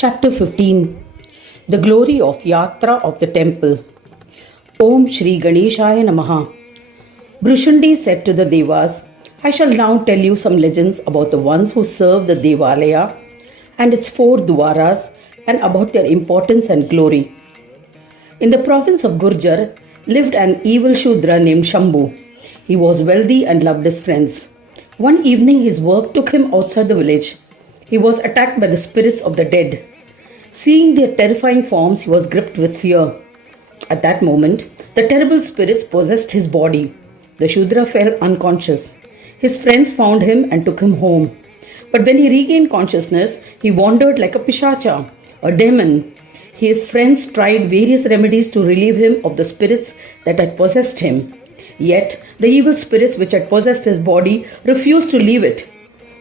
Chapter 15. The Glory of Yatra of the Temple. Om Shri Ganeshaya Namaha. Brushundi said to the Devas, I shall now tell you some legends about the ones who serve the Devalaya and its 4 Dwaras and about their importance and glory. In the province of Gurjar lived an evil Shudra named Shambhu. He was wealthy and loved his friends. One evening his work took him outside the village. He was attacked by the spirits of the dead. Seeing their terrifying forms, he was gripped with fear. At that moment, the terrible spirits possessed his body. The Shudra fell unconscious. His friends found him and took him home. But when he regained consciousness, he wandered like a pishacha, a demon. His friends tried various remedies to relieve him of the spirits that had possessed him. Yet, the evil spirits which had possessed his body refused to leave it.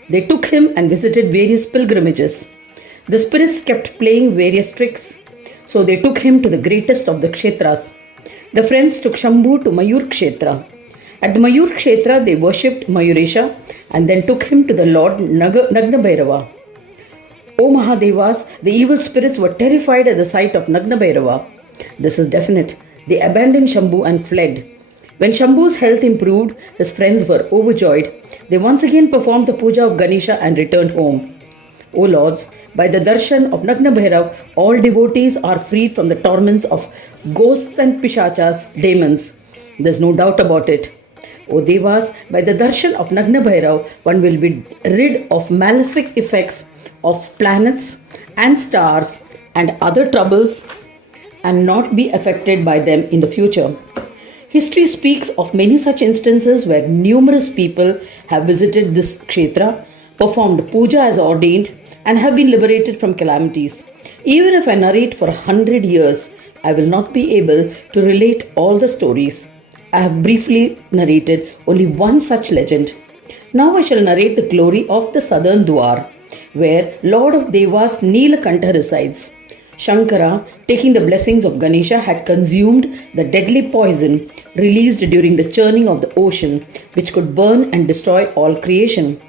They took him and visited various pilgrimages. The spirits kept playing various tricks, so they took him to the greatest of the kshetras. The friends took Shambhu to Mayur Kshetra. At the Mayur Kshetra, they worshipped Mayuresha and then took him to the Lord Nagna Bhairava. O Mahadevas, the evil spirits were terrified at the sight of Nagna Bhairava. This is definite. They abandoned Shambhu and fled. When Shambhu's health improved, his friends were overjoyed. They once again performed the puja of Ganesha and returned home. O Lords, by the darshan of Nagna Bhairav, all devotees are freed from the torments of ghosts and pishachas, demons. There's no doubt about it. O Devas, by the darshan of Nagna Bhairav, one will be rid of malefic effects of planets and stars and other troubles and not be affected by them in the future. History speaks of many such instances where numerous people have visited this kshetra, performed puja as ordained, and have been liberated from calamities. Even if I narrate for 100 years, I will not be able to relate all the stories. I have briefly narrated only one such legend. Now I shall narrate the glory of the southern Dwar, where Lord of Devas Nilakanta resides. Shankara, taking the blessings of Ganesha, had consumed the deadly poison released during the churning of the ocean, which could burn and destroy all creation.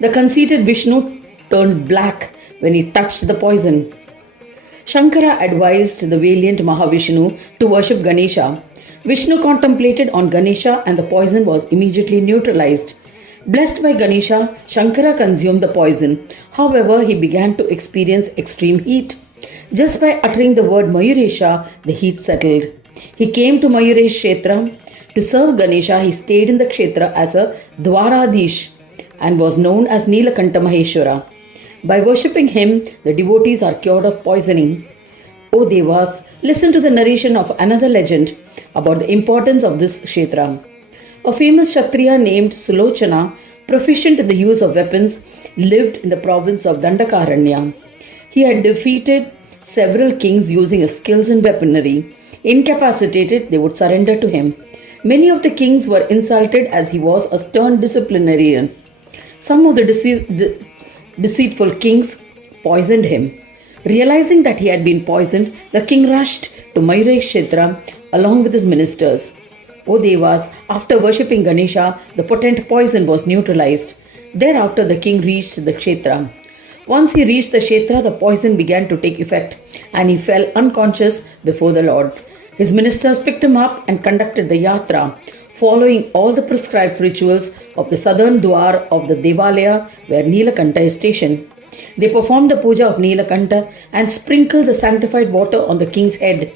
The conceited Vishnu turned black when he touched the poison. Shankara advised the valiant Mahavishnu to worship Ganesha. Vishnu contemplated on Ganesha and the poison was immediately neutralized. Blessed by Ganesha, Shankara consumed the poison. However, he began to experience extreme heat. Just by uttering the word Mayuresha, the heat settled. He came to Mayuresh Kshetra. To serve Ganesha, he stayed in the Kshetra as a Dwaradish and was known as Nilakanta Maheshwara. By worshipping him, the devotees are cured of poisoning. O Devas, listen to the narration of another legend about the importance of this Kshetra. A famous Kshatriya named Sulochana, proficient in the use of weapons, lived in the province of Dandakaranya. He had defeated several kings using his skills in weaponry. Incapacitated, they would surrender to him. Many of the kings were insulted as he was a stern disciplinarian. Some of the deceitful kings poisoned him. Realizing that he had been poisoned, the king rushed to Mayuresh Kshetra along with his ministers. O Devas, after worshipping Ganesha, the potent poison was neutralized. Thereafter, the king reached the Kshetra. Once he reached the Kshetra, the poison began to take effect and he fell unconscious before the Lord. His ministers picked him up and conducted the Yatra, following all the prescribed rituals of the southern Dwar of the Devalaya where Nilakanta is stationed. They performed the puja of Nilakanta and sprinkled the sanctified water on the king's head.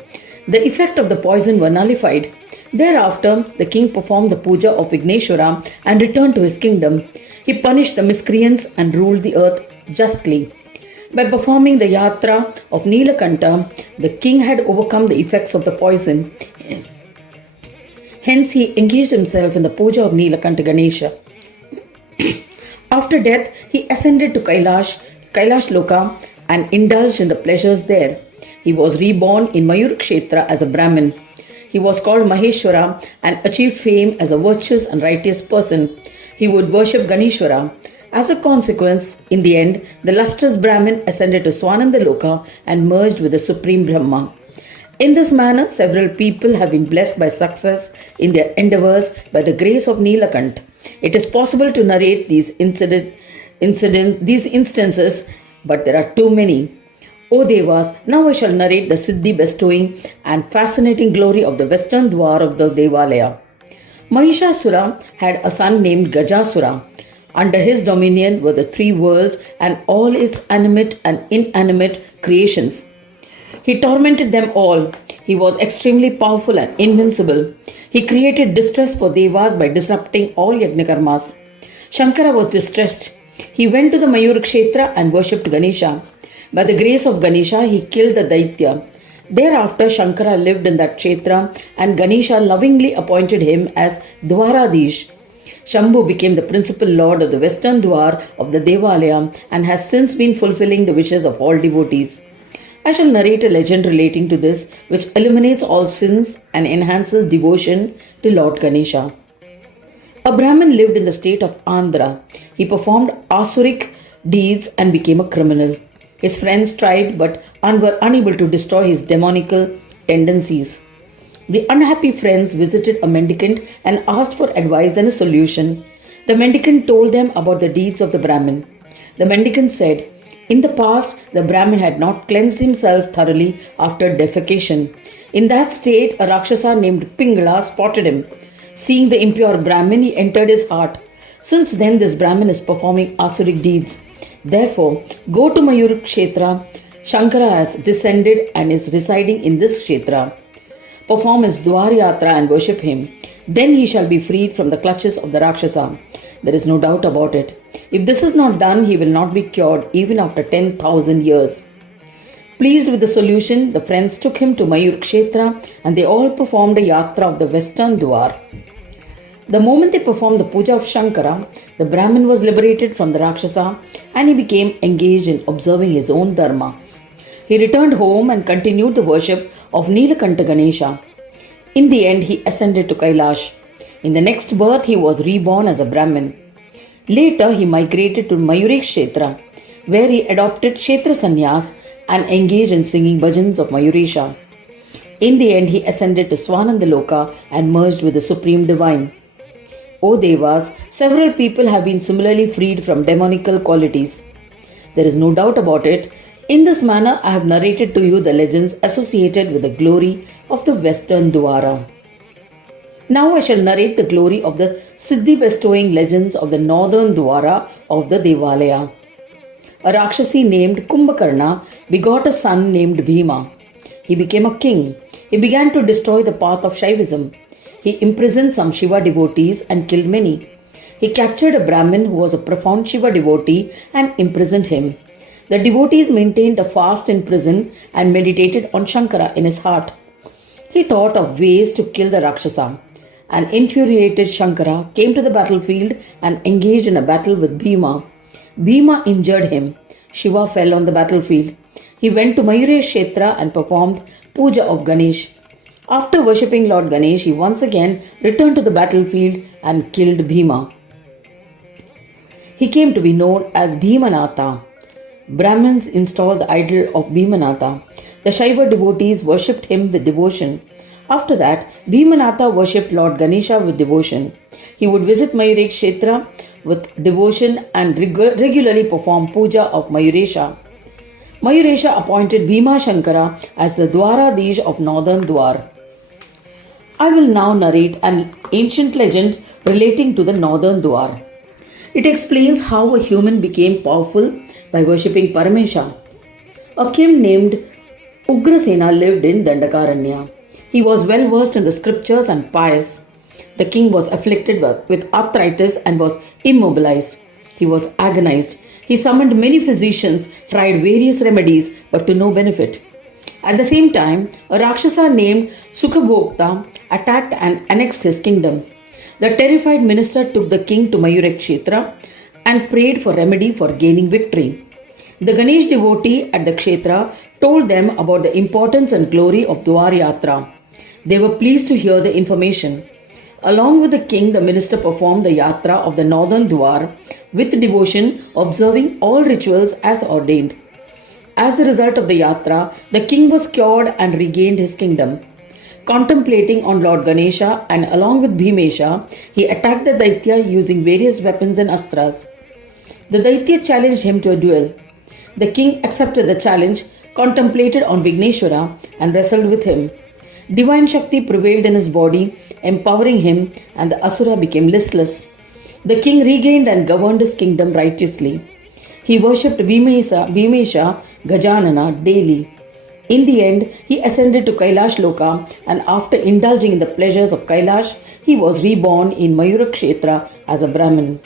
The effect of the poison was nullified. Thereafter, the king performed the puja of Vigneshwara and returned to his kingdom. He punished the miscreants and ruled the earth justly. By performing the Yatra of Nilakanta, the king had overcome the effects of the poison. Hence, he engaged himself in the puja of Nilakanta Ganesha. After death, he ascended to Kailash Loka, and indulged in the pleasures there. He was reborn in Mayur Kshetra as a Brahmin. He was called Maheshwara and achieved fame as a virtuous and righteous person. He would worship Ganeshwara. As a consequence, in the end, the lustrous Brahmin ascended to Swananda Loka and merged with the Supreme Brahma. In this manner, several people have been blessed by success in their endeavors by the grace of Nilakanta. It is possible to narrate these instances, but there are too many. O Devas, now I shall narrate the Siddhi bestowing and fascinating glory of the western Dwar of the Devalaya. Mahishasura had a son named Gajasura. Under his dominion were the three worlds and all its animate and inanimate creations. He tormented them all. He was extremely powerful and invincible. He created distress for Devas by disrupting all Yajnakarmas. Shankara was distressed. He went to the Mayur Kshetra and worshipped Ganesha. By the grace of Ganesha, he killed the Daitya. Thereafter, Shankara lived in that Kshetra and Ganesha lovingly appointed him as Dwaradish. Shambhu became the principal lord of the western Dwar of the Devalaya and has since been fulfilling the wishes of all devotees. I shall narrate a legend relating to this which eliminates all sins and enhances devotion to Lord Ganesha. A Brahmin lived in the state of Andhra. He performed asuric deeds and became a criminal. His friends tried but were unable to destroy his demonical tendencies. The unhappy friends visited a mendicant and asked for advice and a solution. The mendicant told them about the deeds of the Brahmin. The mendicant said, in the past, the Brahmin had not cleansed himself thoroughly after defecation. In that state, a Rakshasa named Pingala spotted him. Seeing the impure Brahmin, he entered his heart. Since then, this Brahmin is performing asuric deeds. Therefore, go to Mayur Kshetra. Shankara has descended and is residing in this Kshetra. Perform his Dwar Yatra and worship him. Then he shall be freed from the clutches of the Rakshasa. There is no doubt about it. If this is not done, he will not be cured even after 10,000 years. Pleased with the solution, the friends took him to Mayur Kshetra and they all performed a Yatra of the western Dwar. The moment they performed the puja of Shankara, the Brahmin was liberated from the Rakshasa and he became engaged in observing his own dharma. He returned home and continued the worship of Nilakanta Ganesha. In the end, he ascended to Kailash. In the next birth, he was reborn as a Brahmin. Later, he migrated to Mayure Kshetra, where he adopted Kshetra Sannyas and engaged in singing bhajans of Mayuresha. In the end, he ascended to Swanandaloka and merged with the Supreme Divine. O Devas, several people have been similarly freed from demonical qualities. There is no doubt about it. In this manner, I have narrated to you the legends associated with the glory of the western Dwara. Now I shall narrate the glory of the Siddhi bestowing legends of the northern Dwara of the Devalaya. A Rakshasi named Kumbhakarna begot a son named Bhima. He became a king. He began to destroy the path of Shaivism. He imprisoned some Shiva devotees and killed many. He captured a Brahmin who was a profound Shiva devotee and imprisoned him. The devotees maintained a fast in prison and meditated on Shankara in his heart. He thought of ways to kill the Rakshasa. An infuriated Shankara came to the battlefield and engaged in a battle with Bhima. Bhima injured him. Shiva fell on the battlefield. He went to Mayure Kshetra and performed puja of Ganesh. After worshipping Lord Ganesha, he once again returned to the battlefield and killed Bhima. He came to be known as Bhimanatha. Brahmins installed the idol of Bhimanatha. The Shaiva devotees worshipped him with devotion. After that, Bhimanatha worshipped Lord Ganesha with devotion. He would visit Mayure Kshetra with devotion and regularly perform puja of Mayuresha. Mayuresha appointed Bhima Shankara as the Dwaradish of northern Dwar. I will now narrate an ancient legend relating to the northern Dwar. It explains how a human became powerful by worshipping Paramesha. A king named Ugrasena lived in Dandakaranya. He was well versed in the scriptures and pious. The king was afflicted with arthritis and was immobilized. He was agonized. He summoned many physicians, tried various remedies, but to no benefit. At the same time, a Rakshasa named Sukhabhokta attacked and annexed his kingdom. The terrified minister took the king to Mayure Kshetra and prayed for remedy for gaining victory. The Ganesh devotee at the Kshetra told them about the importance and glory of Dwar Yatra. They were pleased to hear the information. Along with the king, the minister performed the Yatra of the northern Dwar with devotion, observing all rituals as ordained. As a result of the Yatra, the king was cured and regained his kingdom. Contemplating on Lord Ganesha and along with Bhimesha, he attacked the Daitya using various weapons and astras. The Daitya challenged him to a duel. The king accepted the challenge, contemplated on Vigneshwara and wrestled with him. Divine Shakti prevailed in his body, empowering him, and the Asura became listless. The king regained and governed his kingdom righteously. He worshipped Bhimesha Gajanana daily. In the end, he ascended to Kailash Loka, and after indulging in the pleasures of Kailash, he was reborn in Mayurakshetra as a Brahmin.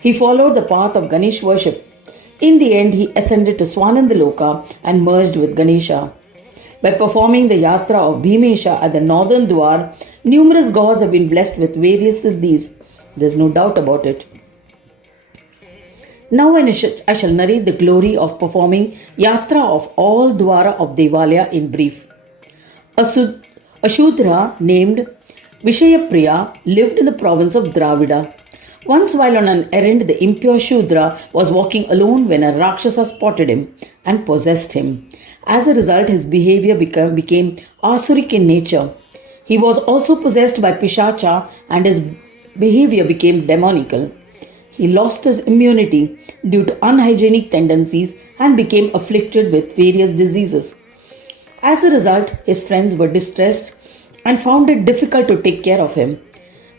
He followed the path of Ganesh worship. In the end, he ascended to Swananda Loka and merged with Ganesha. By performing the Yatra of Bhimesha at the northern Dwar, numerous gods have been blessed with various siddhis. There is no doubt about it. Now I shall narrate the glory of performing Yatra of all Dwara of Devalaya in brief. A Shudra named Vishayapriya lived in the province of Dravida. Once while on an errand, the impure Shudra was walking alone when a Rakshasa spotted him and possessed him. As a result, his behavior became asuric in nature. He was also possessed by Pishacha and his behavior became demonical. He lost his immunity due to unhygienic tendencies and became afflicted with various diseases. As a result, his friends were distressed and found it difficult to take care of him.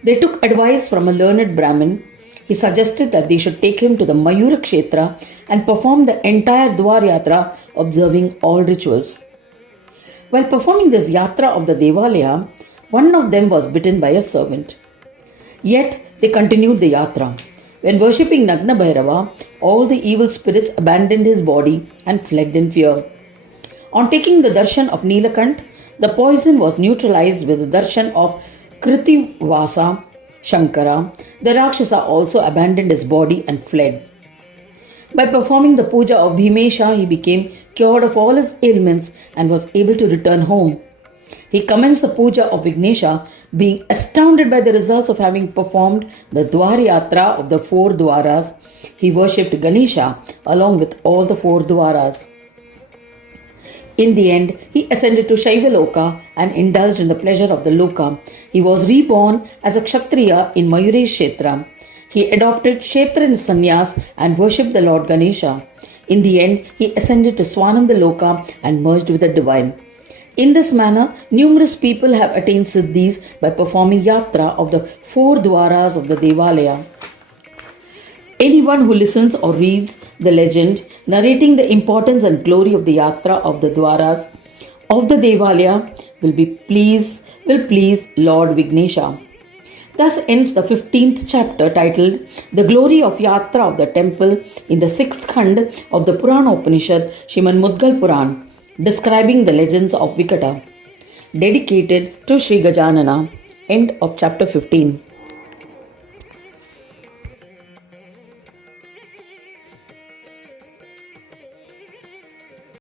They took advice from a learned Brahmin. He suggested that they should take him to the Mayurakshetra and perform the entire Dwar Yatra, observing all rituals. While performing this Yatra of the Devalaya, one of them was bitten by a serpent. Yet they continued the Yatra. When worshipping Nagna Bhairava, all the evil spirits abandoned his body and fled in fear. On taking the darshan of Nilakant, the poison was neutralized with the darshan of Kritivasa Shankara. The Rakshasa also abandoned his body and fled. By performing the puja of Bhimesha, he became cured of all his ailments and was able to return home. He commenced the puja of Vignesha, being astounded by the results of having performed the Dwar Yatra of the 4 Dwaras. He worshipped Ganesha along with all the 4 Dwaras. In the end, he ascended to Shaiva Loka and indulged in the pleasure of the Loka. He was reborn as a Kshatriya in Mayuresh Kshetra. He adopted Kshetra Sannyas and worshipped the Lord Ganesha. In the end, he ascended to Swananda Loka and merged with the divine. In this manner, numerous people have attained siddhis by performing Yatra of the 4 Dwaras of the Devalaya. Anyone who listens or reads the legend narrating the importance and glory of the Yatra of the Dwaras of the Devalaya will please Lord Ganesha. Thus ends the 15th chapter titled The Glory of Yatra of the Temple in the 6th Khand of the Purana Upanishad Srimad Mudgal Puran, describing the legends of Vikata, dedicated to Sri Gajanana. End of chapter 15.